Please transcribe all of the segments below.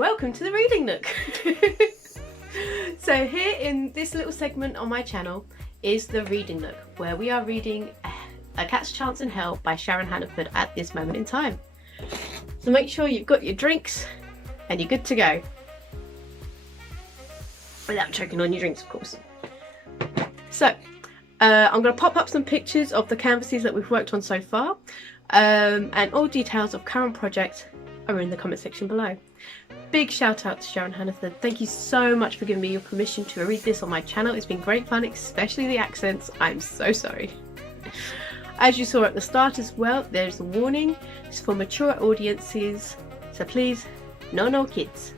Welcome to the Reading Nook. So here in this little segment on my channel is the Reading Nook, where we are reading A Cat's Chance in Hell by Sharon Hannaford at this moment in time. So make sure you've got your drinks and you're good to go. Without choking on your drinks, of course. So I'm going to pop up some pictures of the canvases that we've worked on so far, and all details of current projects are in the comment section below. Big shout out to Sharon Hannaford. Thank you so much for giving me your permission to read this on my channel. It's been great fun, especially the accents. I'm so sorry. As you saw at the start as well, there's a warning. It's for mature audiences, so please, no kids.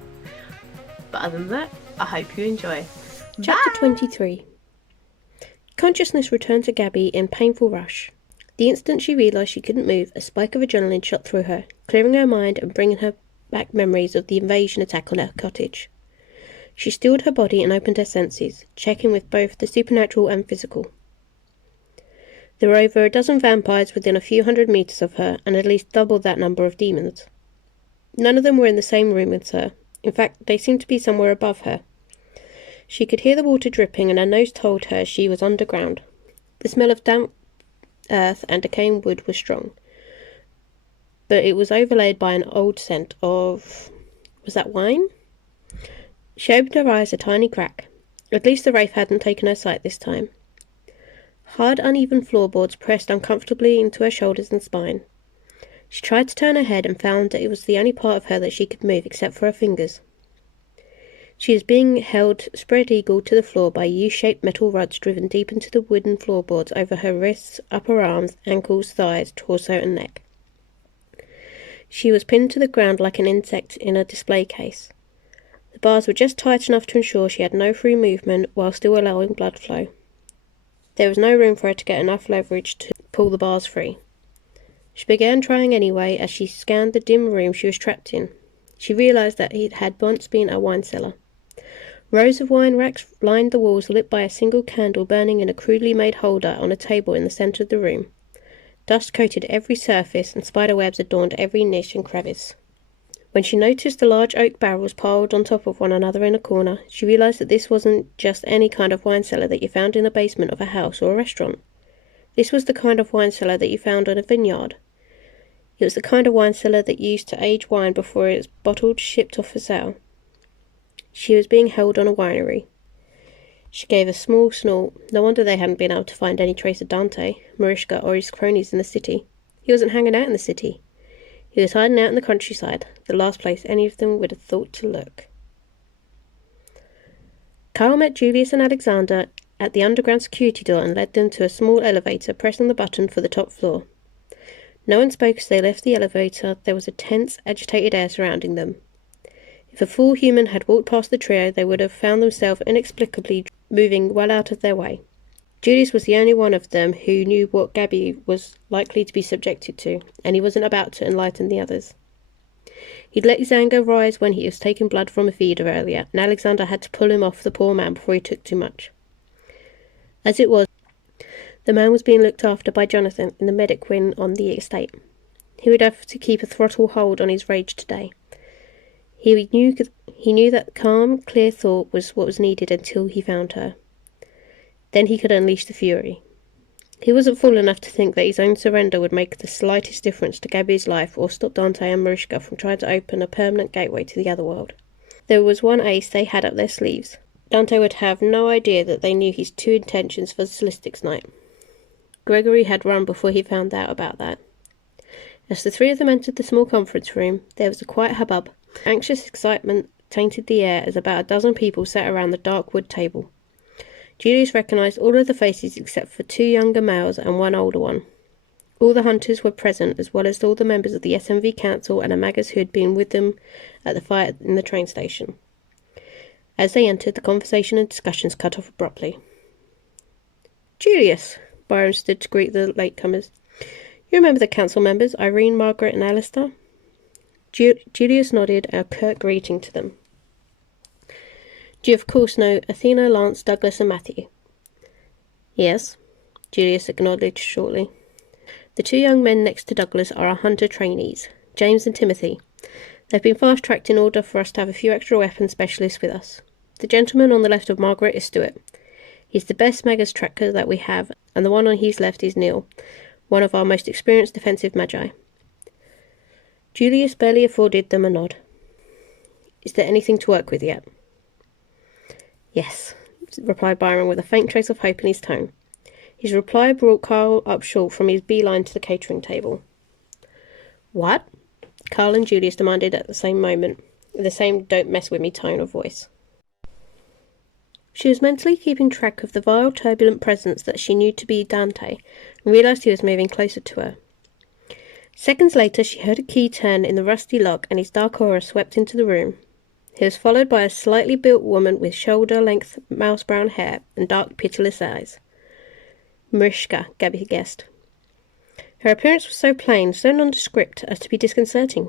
But other than that, I hope you enjoy. Chapter 23. Consciousness returned to Gabby in painful rush. The instant she realised she couldn't move, a spike of adrenaline shot through her, clearing her mind and bringing her back memories of the invasion attack on her cottage. She stilled her body and opened her senses, checking with both the supernatural and physical. There were over a dozen vampires within a few hundred metres of her, and at least double that number of demons. None of them were in the same room with her. In fact, they seemed to be somewhere above her. She could hear the water dripping, and her nose told her she was underground. The smell of damp earth and decaying wood was strong, but it was overlaid by an old scent of... was that wine? She opened her eyes a tiny crack. At least the wraith hadn't taken her sight this time. Hard, uneven floorboards pressed uncomfortably into her shoulders and spine. She tried to turn her head and found that it was the only part of her that she could move except for her fingers. She was being held spread-eagled to the floor by U-shaped metal rods driven deep into the wooden floorboards over her wrists, upper arms, ankles, thighs, torso and neck. She was pinned to the ground like an insect in a display case. The bars were just tight enough to ensure she had no free movement while still allowing blood flow. There was no room for her to get enough leverage to pull the bars free. She began trying anyway as she scanned the dim room she was trapped in. She realised that it had once been a wine cellar. Rows of wine racks lined the walls, lit by a single candle burning in a crudely made holder on a table in the centre of the room. Dust coated every surface, and spiderwebs adorned every niche and crevice. When she noticed the large oak barrels piled on top of one another in a corner, she realised that this wasn't just any kind of wine cellar that you found in the basement of a house or a restaurant. This was the kind of wine cellar that you found on a vineyard. It was the kind of wine cellar that used to age wine before it was bottled, shipped off for sale. She was being held on a winery. She gave a small snort. No wonder they hadn't been able to find any trace of Dante, Mariska, or his cronies in the city. He wasn't hanging out in the city. He was hiding out in the countryside, the last place any of them would have thought to look. Carl met Julius and Alexander at the underground security door and led them to a small elevator, pressing the button for the top floor. No one spoke as they left the elevator. There was a tense, agitated air surrounding them. If a full human had walked past the trio, they would have found themselves inexplicably moving well out of their way. Julius was the only one of them who knew what Gabby was likely to be subjected to, and he wasn't about to enlighten the others. He'd let his anger rise when he was taking blood from a feeder earlier, and Alexander had to pull him off the poor man before he took too much. As it was, the man was being looked after by Jonathan in the medic wing on the estate. He would have to keep a throttle hold on his rage today. He knew that calm, clear thought was what was needed until he found her. Then he could unleash the fury. He wasn't fool enough to think that his own surrender would make the slightest difference to Gabby's life or stop Dante and Mariska from trying to open a permanent gateway to the other world. There was one ace they had up their sleeves. Dante would have no idea that they knew his true intentions for the Solistics night. Gregory had run before he found out about that. As the three of them entered the small conference room, there was a quiet hubbub. Anxious excitement tainted the air as about a dozen people sat around the dark wood table. Julius recognised all of the faces except for two younger males and one older one. All the hunters were present, as well as all the members of the SMV Council and Amagas who had been with them at the fight in the train station. As they entered, the conversation and discussions cut off abruptly. "Julius," Byron stood to greet the latecomers. "You remember the council members, Irene, Margaret and Alistair?" Julius nodded a curt greeting to them. "Do you of course know Athena, Lance, Douglas and Matthew?" "Yes," Julius acknowledged shortly. "The two young men next to Douglas are our hunter trainees, James and Timothy. They've been fast-tracked in order for us to have a few extra weapons specialists with us. The gentleman on the left of Margaret is Stuart. He's the best Magus tracker that we have, and the one on his left is Neil, one of our most experienced defensive magi. Julius barely afforded them a nod. Is there anything to work with yet? Yes, replied Byron with a faint trace of hope in his tone. His reply brought Carl up short from his beeline to the catering table. What? Carl and Julius demanded at the same moment, with the same don't mess with me tone of voice. She was mentally keeping track of the vile, turbulent presence that she knew to be Dante, and realised he was moving closer to her. Seconds later, she heard a key turn in the rusty lock, and his dark aura swept into the room. He was followed by a slightly built woman with shoulder-length mouse-brown hair and dark, pitiless eyes. Mariska, Gabby guessed. Her appearance was so plain, so nondescript, as to be disconcerting.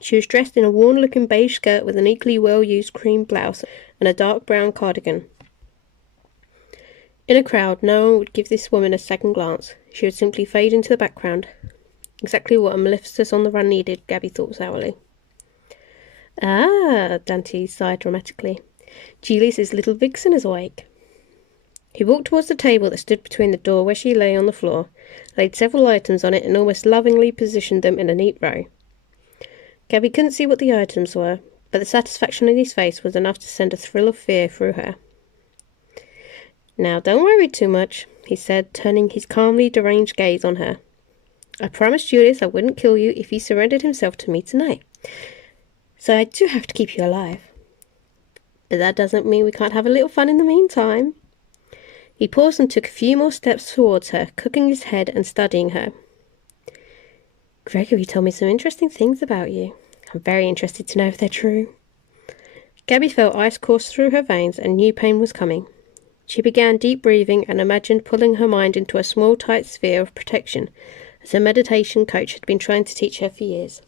She was dressed in a worn-looking beige skirt with an equally well-used cream blouse and a dark brown cardigan. In a crowd, no one would give this woman a second glance. She would simply fade into the background. Exactly what a Maleficus on the run needed, Gabby thought sourly. Ah, Dante sighed dramatically. Julius's little vixen is awake. He walked towards the table that stood between the door where she lay on the floor, laid several items on it, and almost lovingly positioned them in a neat row. Gabby couldn't see what the items were, but the satisfaction in his face was enough to send a thrill of fear through her. Now, don't worry too much, he said, turning his calmly deranged gaze on her. I promised Julius I wouldn't kill you if he surrendered himself to me tonight. So I do have to keep you alive. But that doesn't mean we can't have a little fun in the meantime. He paused and took a few more steps towards her, cocking his head and studying her. Gregory told me some interesting things about you. I'm very interested to know if they're true. Gabby felt ice course through her veins and knew pain was coming. She began deep breathing and imagined pulling her mind into a small, tight sphere of protection, as her meditation coach had been trying to teach her for years.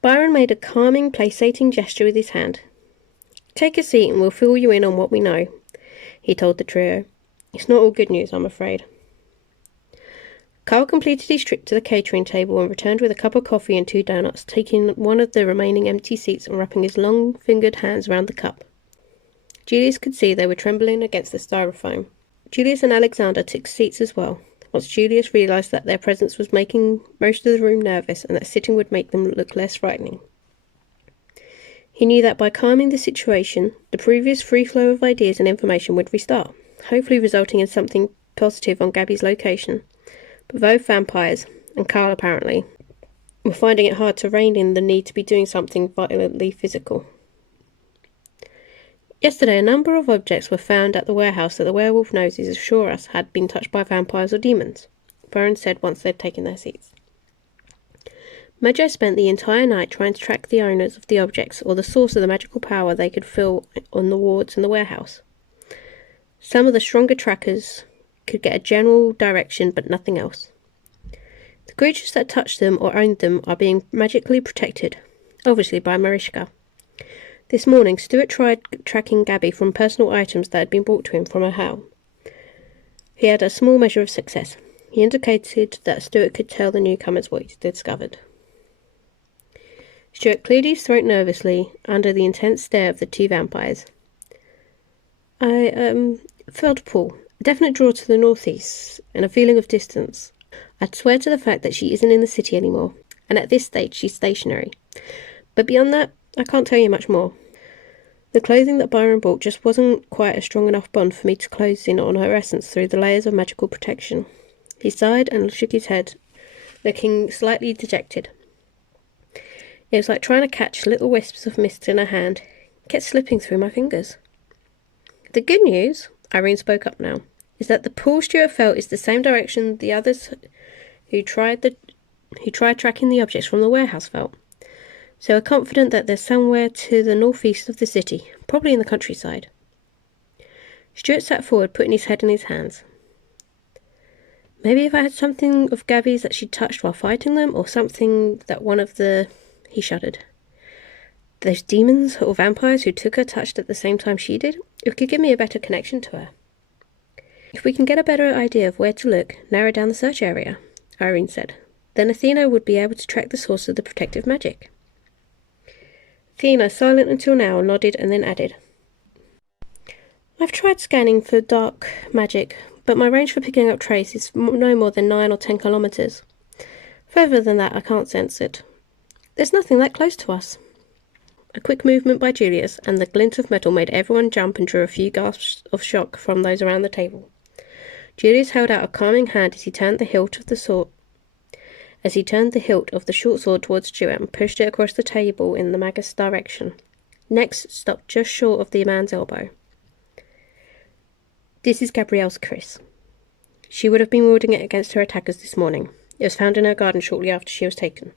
Byron made a calming, placating gesture with his hand. Take a seat and we'll fill you in on what we know, he told the trio. It's not all good news, I'm afraid. Carl completed his trip to the catering table and returned with a cup of coffee and 2 donuts, taking one of the remaining empty seats and wrapping his long-fingered hands round the cup. Julius could see they were trembling against the styrofoam. Julius and Alexander took seats as well, once Julius realised that their presence was making most of the room nervous and that sitting would make them look less frightening. He knew that by calming the situation, the previous free flow of ideas and information would restart, hopefully resulting in something positive on Gabby's location. But both vampires, and Carl apparently, were finding it hard to rein in the need to be doing something violently physical. Yesterday, a number of objects were found at the warehouse that the werewolf noses assure us had been touched by vampires or demons, Byron said once they'd taken their seats. Magi spent the entire night trying to track the owners of the objects or the source of the magical power they could feel on the wards in the warehouse. Some of the stronger trackers could get a general direction, but nothing else. The creatures that touched them or owned them are being magically protected, obviously by Mariska. This morning, Stuart tried tracking Gabby from personal items that had been brought to him from her home. He had a small measure of success. He indicated that Stuart could tell the newcomers what he'd discovered. Stuart cleared his throat nervously under the intense stare of the 2 vampires. I felt a pull, a definite draw to the northeast, and a feeling of distance. I'd swear to the fact that she isn't in the city anymore, and at this stage she's stationary. But beyond that, I can't tell you much more. The clothing that Byron bought just wasn't quite a strong enough bond for me to close in on her essence through the layers of magical protection. He sighed and shook his head, looking slightly dejected. It was like trying to catch little wisps of mist in a hand. It kept slipping through my fingers. The good news, Irene spoke up now, is that the pull Stuart felt is the same direction the others who tried tracking the objects from the warehouse felt. So we're confident that they're somewhere to the northeast of the city, probably in the countryside. Stuart sat forward, putting his head in his hands. Maybe if I had something of Gabby's that she'd touched while fighting them, or something that one of the... He shuddered. Those demons or vampires who took her touched at the same time she did, it could give me a better connection to her. If we can get a better idea of where to look, narrow down the search area, Irene said. Then Athena would be able to track the source of the protective magic. Athena, silent until now, nodded and then added, I've tried scanning for dark magic, but my range for picking up trace is no more than 9 or 10 kilometres. Further than that, I can't sense it. There's nothing that close to us. A quick movement by Julius, and the glint of metal made everyone jump and drew a few gasps of shock from those around the table. Julius held out a calming hand as he turned the hilt of the short sword towards Stuart and pushed it across the table in the magust's direction. Next, stopped just short of the man's elbow. This is Gabrielle's Chris. She would have been wielding it against her attackers this morning. It was found in her garden shortly after she was taken.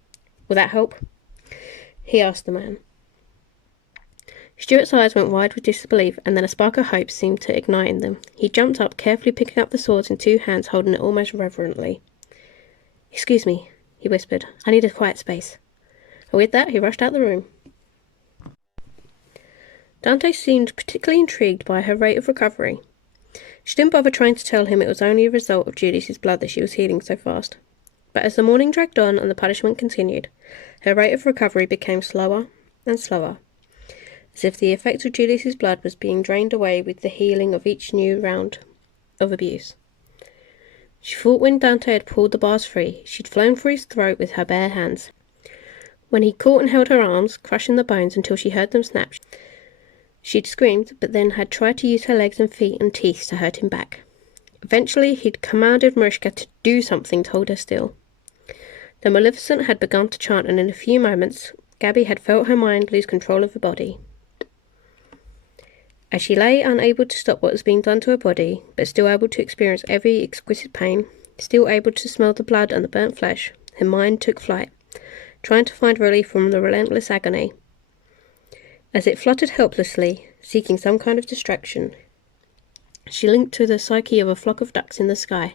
Will that help? He asked the man. Stuart's eyes went wide with disbelief, and then a spark of hope seemed to ignite in them. He jumped up, carefully picking up the sword in 2 hands, holding it almost reverently. Excuse me, he whispered. I need a quiet space. And with that, he rushed out the room. Dante seemed particularly intrigued by her rate of recovery. She didn't bother trying to tell him it was only a result of Julius's blood that she was healing so fast. But as the morning dragged on and the punishment continued, her rate of recovery became slower and slower, as if the effect of Julius's blood was being drained away with the healing of each new round of abuse. She thought when Dante had pulled the bars free, she'd flown for his throat with her bare hands. When he caught and held her arms, crushing the bones until she heard them snap, she'd screamed, but then had tried to use her legs and feet and teeth to hurt him back. Eventually, he'd commanded Mariska to do something to hold her still. The Maleficent had begun to chant, and in a few moments, Gabby had felt her mind lose control of her body. As she lay unable to stop what was being done to her body, but still able to experience every exquisite pain, still able to smell the blood and the burnt flesh, her mind took flight, trying to find relief from the relentless agony. As it fluttered helplessly, seeking some kind of distraction, she linked to the psyche of a flock of ducks in the sky,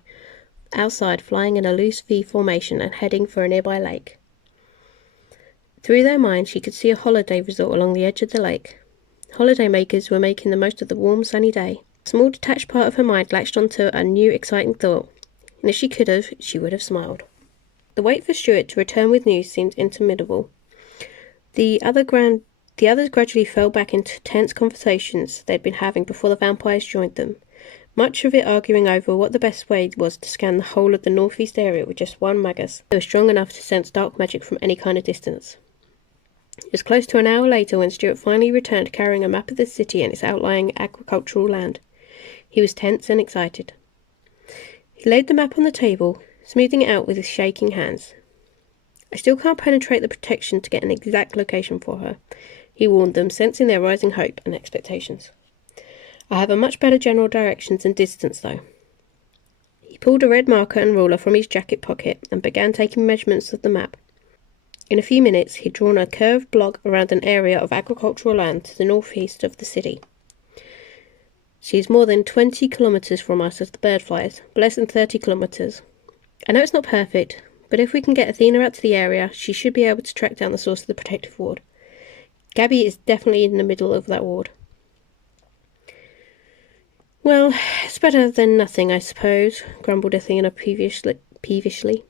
outside flying in a loose V formation and heading for a nearby lake. Through their mind, she could see a holiday resort along the edge of the lake. Holiday makers were making the most of the warm, sunny day. A small detached part of her mind latched onto a new, exciting thought, and if she could have, she would have smiled. The wait for Stuart to return with news seemed interminable. The others gradually fell back into tense conversations they'd been having before the vampires joined them, much of it arguing over what the best way was to scan the whole of the northeast area with just one magus that was strong enough to sense dark magic from any kind of distance. It was close to an hour later when Stuart finally returned carrying a map of the city and its outlying agricultural land. He was tense and excited. He laid the map on the table, smoothing it out with his shaking hands. I still can't penetrate the protection to get an exact location for her, he warned them, sensing their rising hope and expectations. I have a much better general directions and distance, though. He pulled a red marker and ruler from his jacket pocket and began taking measurements of the map. In a few minutes, he'd drawn a curved block around an area of agricultural land to the northeast of the city. She's more than 20 kilometres from us as the bird flies, but less than 30 kilometres. I know it's not perfect, but if we can get Athena out to the area, she should be able to track down the source of the protective ward. Gabby is definitely in the middle of that ward. Well, it's better than nothing, I suppose, grumbled Athena peevishly.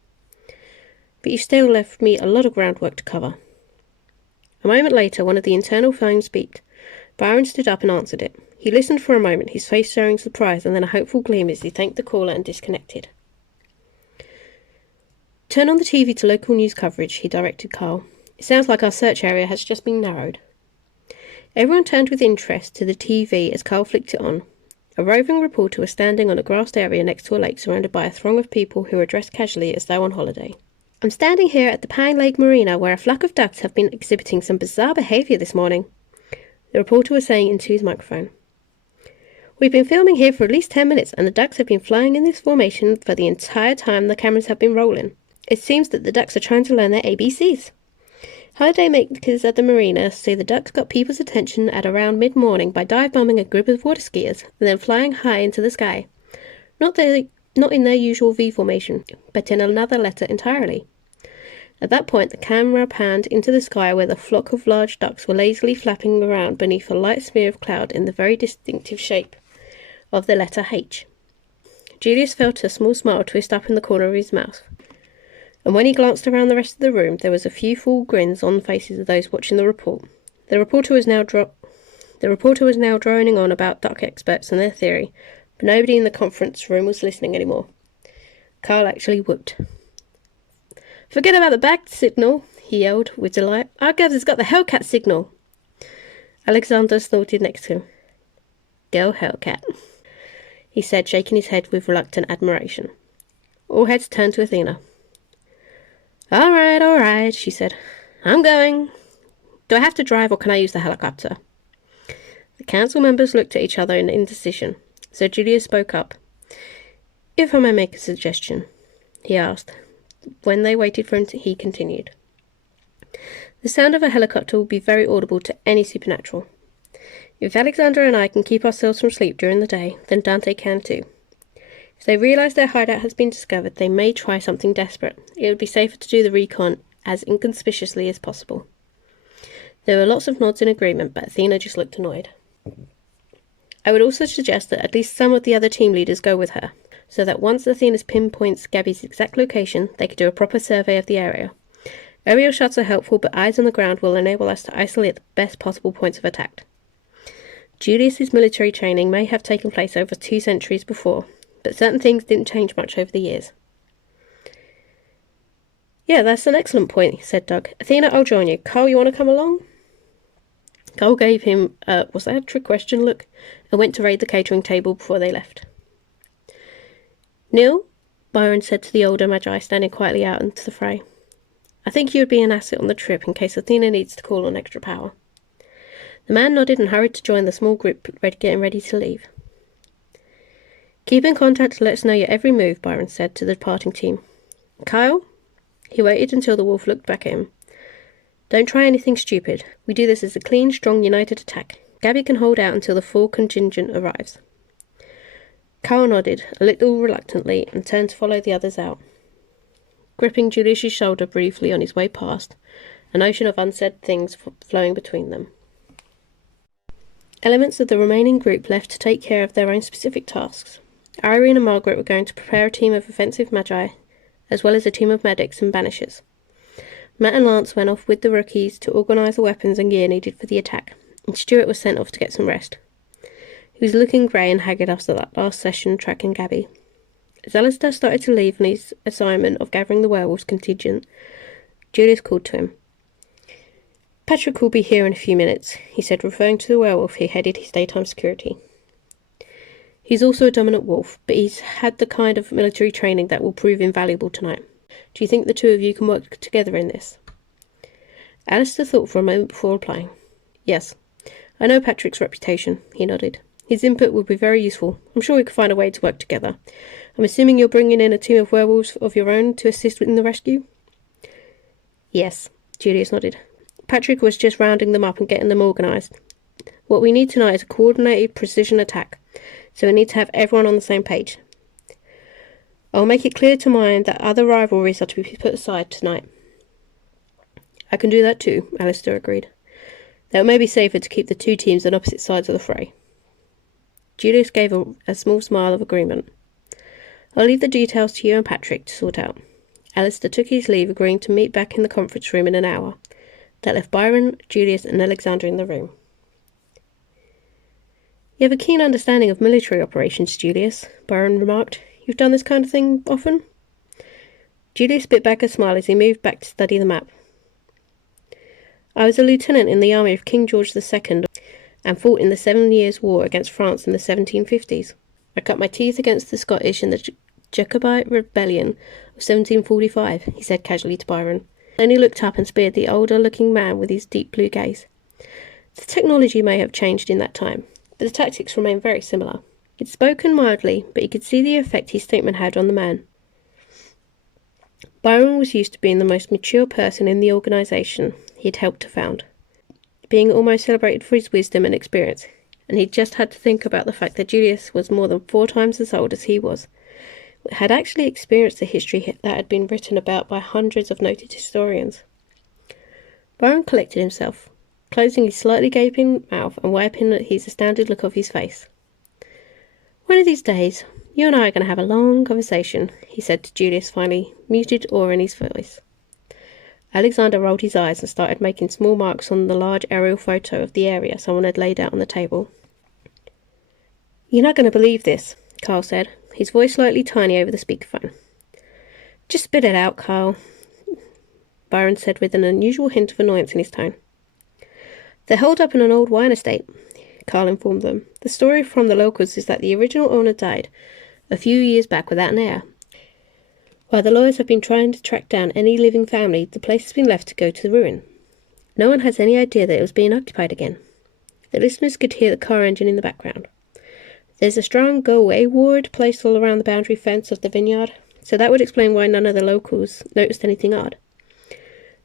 But you've still left me a lot of groundwork to cover. A moment later, one of the internal phones beeped. Byron stood up and answered it. He listened for a moment, his face showing surprise and then a hopeful gleam as he thanked the caller and disconnected. Turn on the TV to local news coverage, he directed Carl. It sounds like our search area has just been narrowed. Everyone turned with interest to the TV as Carl flicked it on. A roving reporter was standing on a grassed area next to a lake surrounded by a throng of people who were dressed casually as though on holiday. I'm standing here at the Pine Lake Marina where a flock of ducks have been exhibiting some bizarre behaviour this morning, the reporter was saying into his microphone. We've been filming here for at least 10 minutes and the ducks have been flying in this formation for the entire time the cameras have been rolling. It seems that the ducks are trying to learn their ABCs. Holiday makers at the marina say the ducks got people's attention at around mid-morning by dive-bombing a group of water skiers and then flying high into the sky. Not in their usual V formation, but in another letter entirely. At that point, the camera panned into the sky where the flock of large ducks were lazily flapping around beneath a light smear of cloud in the very distinctive shape of the letter H. Julius felt a small smile twist up in the corner of his mouth. And when he glanced around the rest of the room, there was a few full grins on the faces of those watching the report. The reporter was now droning on about duck experts and their theory, but nobody in the conference room was listening anymore. Carl actually whooped. "Forget about the bat signal," he yelled with delight. "Our Gavs has got the Hellcat signal." Alexander snorted next to him. "Go Hellcat," he said, shaking his head with reluctant admiration. All heads turned to Athena. All right, she said. "I'm going. Do I have to drive or can I use the helicopter?" The council members looked at each other in indecision, so Julius spoke up. "If I may make a suggestion," he asked. When they waited for him, he continued. "The sound of a helicopter will be very audible to any supernatural. If Alexander and I can keep ourselves from sleep during the day, then Dante can too. If they realise their hideout has been discovered, they may try something desperate. It would be safer to do the recon as inconspicuously as possible." There were lots of nods in agreement, but Athena just looked annoyed. "I would also suggest that at least some of the other team leaders go with her, so that once Athena pinpoints Gabby's exact location, they could do a proper survey of the area. Aerial shots are helpful, but eyes on the ground will enable us to isolate the best possible points of attack. Julius's military training may have taken place over 2 centuries before, but certain things didn't change much over the years." "Yeah, that's an excellent point," said Doug. "Athena, I'll join you. Carl, you want to come along?" Carl gave him was that a trick question look, and went to raid the catering table before they left. "Neil," Byron said to the older Magi standing quietly out into the fray, "I think you would be an asset on the trip in case Athena needs to call on extra power." The man nodded and hurried to join the small group getting ready to leave. "Keep in contact to let us know your every move," Byron said to the departing team. "Kyle?" He waited until the wolf looked back at him. "Don't try anything stupid. We do this as a clean, strong, united attack. Gabby can hold out until the full contingent arrives." Kyle nodded, a little reluctantly, and turned to follow the others out. Gripping Julius's shoulder briefly on his way past, an ocean of unsaid things flowing between them. Elements of the remaining group left to take care of their own specific tasks. Irene and Margaret were going to prepare a team of offensive magi, as well as a team of medics and banishers. Matt and Lance went off with the rookies to organise the weapons and gear needed for the attack, and Stuart was sent off to get some rest. He was looking grey and haggard after that last session tracking Gabby. As Alistair started to leave on his assignment of gathering the werewolves contingent, Julius called to him. "Patrick will be here in a few minutes," he said, referring to the werewolf who headed his daytime security. "He's also a dominant wolf, but he's had the kind of military training that will prove invaluable tonight. Do you think the two of you can work together in this?" Alistair thought for a moment before replying. "Yes. I know Patrick's reputation," he nodded. "His input will be very useful. I'm sure we can find a way to work together. I'm assuming you're bringing in a team of werewolves of your own to assist in the rescue?" "Yes," Julius nodded. "Patrick was just rounding them up and getting them organised. What we need tonight is a coordinated precision attack, so we need to have everyone on the same page. I'll make it clear to mind that other rivalries are to be put aside tonight." "I can do that too," Alistair agreed. "Though it may be safer to keep the two teams on opposite sides of the fray." Julius gave a small smile of agreement. "I'll leave the details to you and Patrick to sort out." Alistair took his leave, agreeing to meet back in the conference room in an hour. That left Byron, Julius and Alexander in the room. "You have a keen understanding of military operations, Julius," Byron remarked. "You've done this kind of thing often?" Julius bit back a smile as he moved back to study the map. "I was a lieutenant in the army of King George II and fought in the 7 Years' War against France in the 1750s. I cut my teeth against the Scottish in the Jacobite Rebellion of 1745, he said casually to Byron. Then he looked up and speared the older-looking man with his deep blue gaze. The technology may have changed in that time, but the tactics remain very similar. He'd spoken mildly, but he could see the effect his statement had on the man. Byron was used to being the most mature person in the organisation he'd helped to found, being almost celebrated for his wisdom and experience, and he'd just had to think about the fact that Julius was more than 4 times as old as he was, had actually experienced the history that had been written about by hundreds of noted historians. Byron collected himself, closing his slightly gaping mouth and wiping his astounded look off his face. "One of these days, You and I are going to have a long conversation, he said to Julius finally, muted awe in his voice. Alexander rolled his eyes and started making small marks on the large aerial photo of the area someone had laid out on the table. You're not going to believe this, Carl said, his voice slightly tiny over the speakerphone. Just spit it out, Carl, Byron said with an unusual hint of annoyance in his tone. They're holed up in an old wine estate, Carl informed them. The story from the locals is that the original owner died a few years back without an heir. While the lawyers have been trying to track down any living family, the place has been left to go to ruin. No one has any idea that it was being occupied again. The listeners could hear the car engine in the background. There's a strong go-away ward placed all around the boundary fence of the vineyard, so that would explain why none of the locals noticed anything odd.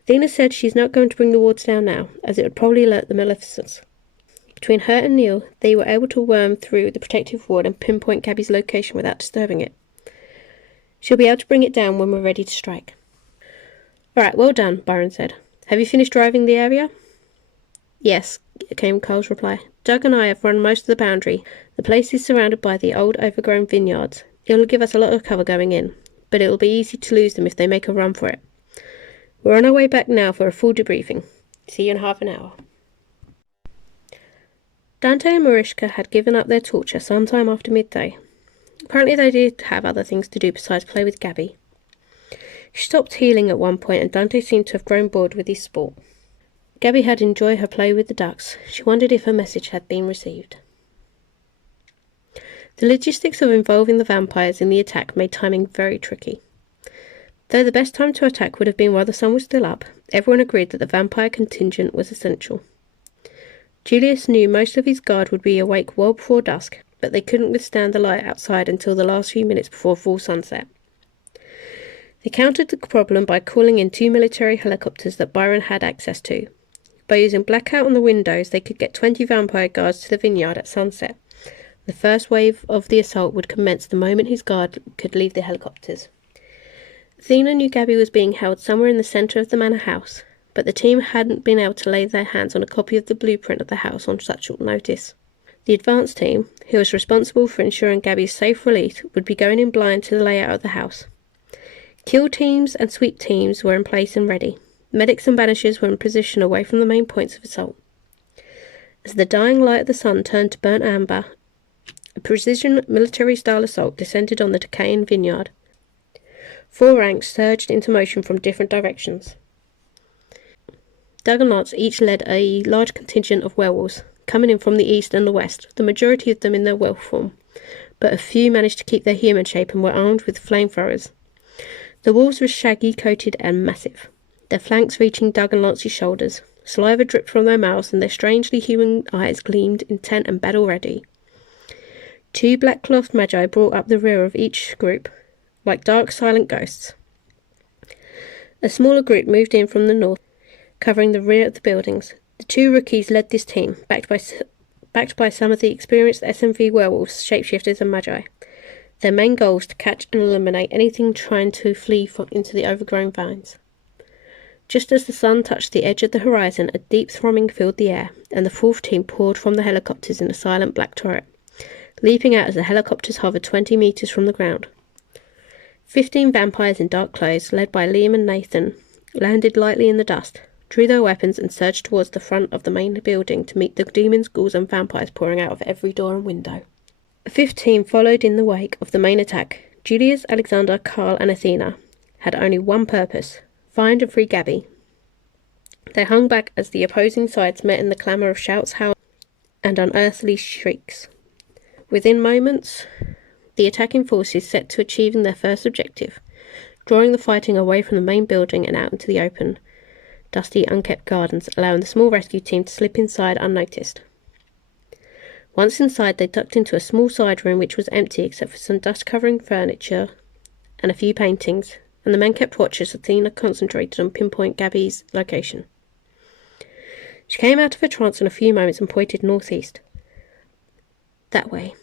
Athena said she's not going to bring the wards down now, as it would probably alert the Maleficents. Between her and Neil, they were able to worm through the protective ward and pinpoint Gabby's location without disturbing it. She'll be able to bring it down when we're ready to strike. Alright, well done, Byron said. Have you finished driving the area? Yes, came Carl's reply. Doug and I have run most of the boundary. The place is surrounded by the old overgrown vineyards. It'll give us a lot of cover going in, but it'll be easy to lose them if they make a run for it. We're on our way back now for a full debriefing. See you in half an hour. Dante and Mariska had given up their torture sometime after midday. Apparently they did have other things to do besides play with Gabby. She stopped healing at one point and Dante seemed to have grown bored with his sport. Gabby had enjoyed her play with the ducks. She wondered if her message had been received. The logistics of involving the vampires in the attack made timing very tricky. Though the best time to attack would have been while the sun was still up, everyone agreed that the vampire contingent was essential. Julius knew most of his guard would be awake well before dusk, but they couldn't withstand the light outside until the last few minutes before full sunset. They countered the problem by calling in 2 military helicopters that Byron had access to. By using blackout on the windows, they could get 20 vampire guards to the vineyard at sunset. The first wave of the assault would commence the moment his guard could leave the helicopters. Athena knew Gabby was being held somewhere in the centre of the manor house, but the team hadn't been able to lay their hands on a copy of the blueprint of the house on such short notice. The advance team, who was responsible for ensuring Gabby's safe release, would be going in blind to the layout of the house. Kill teams and sweep teams were in place and ready. Medics and banishers were in position away from the main points of assault. As the dying light of the sun turned to burnt amber, a precision military-style assault descended on the decaying vineyard. 4 ranks surged into motion from different directions. Doug and Lance each led a large contingent of werewolves, coming in from the east and the west, the majority of them in their wolf form, but a few managed to keep their human shape and were armed with flamethrowers. The wolves were shaggy, coated and massive, their flanks reaching Doug and Lance's shoulders. Saliva dripped from their mouths and their strangely human eyes gleamed intent and battle-ready. 2 black-clothed magi brought up the rear of each group, like dark, silent ghosts. A smaller group moved in from the north, covering the rear of the buildings. The 2 rookies led this team, backed by some of the experienced SMV werewolves, shapeshifters and magi. Their main goal was to catch and eliminate anything trying to flee into the overgrown vines. Just as the sun touched the edge of the horizon, a deep thrumming filled the air, and the 4th team poured from the helicopters in a silent black turret, leaping out as the helicopters hovered 20 metres from the ground. 15 vampires in dark clothes, led by Liam and Nathan, landed lightly in the dust, drew their weapons and surged towards the front of the main building to meet the demons, ghouls and vampires pouring out of every door and window. A 5th team followed in the wake of the main attack. Julius, Alexander, Carl and Athena had only one purpose: find and free Gabby. They hung back as the opposing sides met in the clamour of shouts, howls and unearthly shrieks. Within moments, the attacking forces set to achieving their first objective, drawing the fighting away from the main building and out into the open, dusty, unkept gardens, allowing the small rescue team to slip inside unnoticed. Once inside, they ducked into a small side room which was empty except for some dust-covering furniture and a few paintings, and the men kept watch as Athena concentrated on pinpoint Gabby's location. She came out of her trance in a few moments and pointed northeast. "That way,"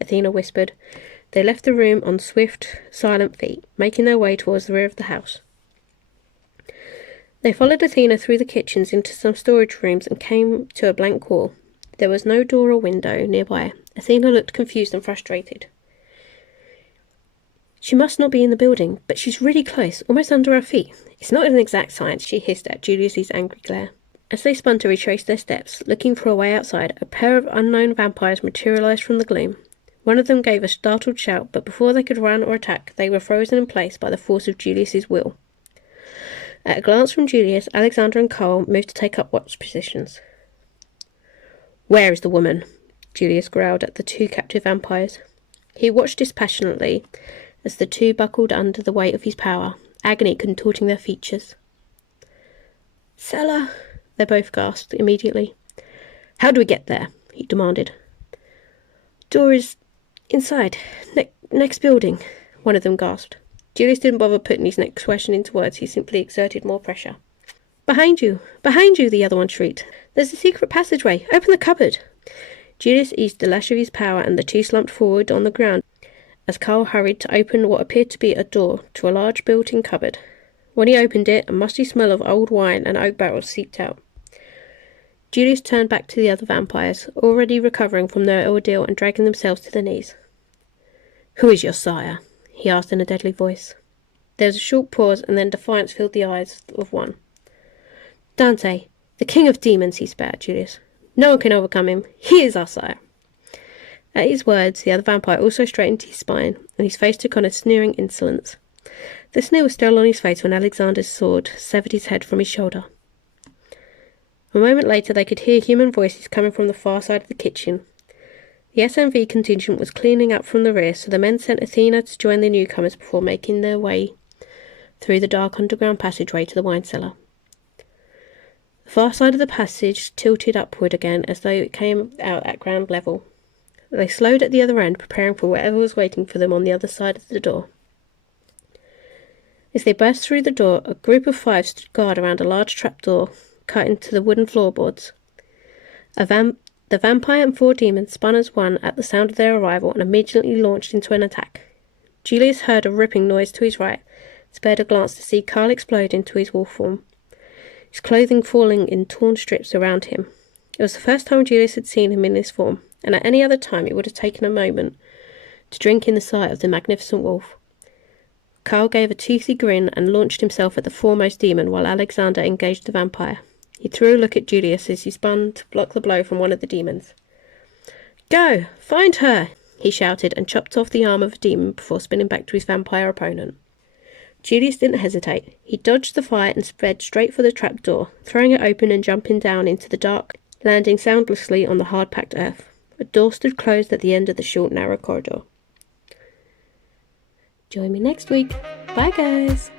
Athena whispered. They left the room on swift, silent feet, making their way towards the rear of the house. They followed Athena through the kitchens into some storage rooms and came to a blank wall. There was no door or window nearby. Athena looked confused and frustrated. She must not be in the building, but she's really close, almost under our feet. It's not an exact science, she hissed at Julius's angry glare. As they spun to retrace their steps, looking for a way outside, a pair of unknown vampires materialised from the gloom. One of them gave a startled shout, but before they could run or attack, they were frozen in place by the force of Julius's will. At a glance from Julius, Alexander and Carl moved to take up watch positions. "Where is the woman?" Julius growled at the two captive vampires. He watched dispassionately as the two buckled under the weight of his power, agony contorting their features. "Cellar," they both gasped immediately. "How do we get there?" he demanded. "Door is inside. Next building," one of them gasped. Julius didn't bother putting his next question into words, he simply exerted more pressure. Behind you, the other one shrieked. "There's a secret passageway. Open the cupboard." Julius eased the lash of his power and the two slumped forward on the ground as Carl hurried to open what appeared to be a door to a large built-in cupboard. When he opened it, a musty smell of old wine and oak barrels seeped out. Julius turned back to the other vampires, already recovering from their ordeal and dragging themselves to their knees. "Who is your sire?" he asked in a deadly voice. There was a short pause, and then defiance filled the eyes of one. "Dante, the king of demons," he spat at Julius. "No one can overcome him. He is our sire." At his words, the other vampire also straightened his spine, and his face took on a sneering insolence. The sneer was still on his face when Alexander's sword severed his head from his shoulder. A moment later, they could hear human voices coming from the far side of the kitchen. The SMV contingent was cleaning up from the rear, so the men sent Athena to join the newcomers before making their way through the dark underground passageway to the wine cellar. The far side of the passage tilted upward again as though it came out at ground level. They slowed at the other end, preparing for whatever was waiting for them on the other side of the door. As they burst through the door, a group of 5 stood guard around a large trapdoor cut into the wooden floorboards. The vampire and 4 demons spun as one at the sound of their arrival and immediately launched into an attack. Julius heard a ripping noise to his right, spared a glance to see Carl explode into his wolf form, his clothing falling in torn strips around him. It was the first time Julius had seen him in this form, and at any other time it would have taken a moment to drink in the sight of the magnificent wolf. Carl gave a toothy grin and launched himself at the foremost demon while Alexander engaged the vampire. He threw a look at Julius as he spun to block the blow from one of the demons. "Go! Find her!" he shouted and chopped off the arm of a demon before spinning back to his vampire opponent. Julius didn't hesitate. He dodged the fire and sped straight for the trapdoor, throwing it open and jumping down into the dark, landing soundlessly on the hard-packed earth. A door stood closed at the end of the short, narrow corridor. Join me next week. Bye, guys!